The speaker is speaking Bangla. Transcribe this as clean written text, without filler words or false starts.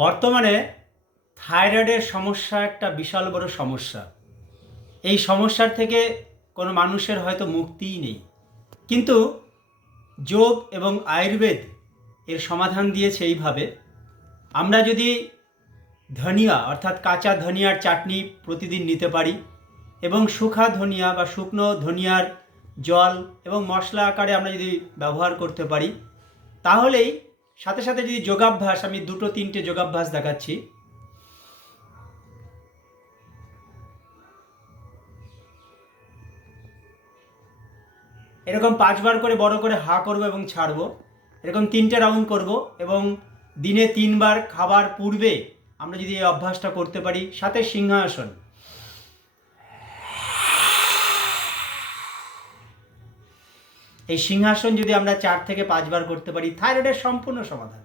বর্তমানে থাইরয়েডের সমস্যা একটা বিশাল বড় সমস্যা। এই সমস্যার থেকে কোনো মানুষের হয়তো মুক্তিই নেই, কিন্তু যোগ এবং আয়ুর্বেদ এর সমাধান দিয়েছে এইভাবে। আমরা যদি ধনিয়া অর্থাৎ কাঁচা ধনিয়ার চাটনি প্রতিদিন নিতে পারি এবং শুকনো ধনিয়া বা শুকনো ধনিয়ার জল এবং মশলা আকারে আমরা যদি ব্যবহার করতে পারি, তাহলেই সাথে সাথে যদি যোগাভ্যাস, আমি দুটো তিনটে যোগাভ্যাস দেখাচ্ছি। এরকম 5বার করে বড় করে হা করব এবং ছাড়বো, এরকম 3টে রাউন্ড করব এবং দিনে 3বার খাবার পূর্বে আমরা যদি এই অভ্যাসটা করতে পারি, সাথে সিংহাসন, এই সিংহাসন যদি আমরা 4 থেকে 5বার করতে পারি, থাইরয়েডের সম্পূর্ণ সমাধান।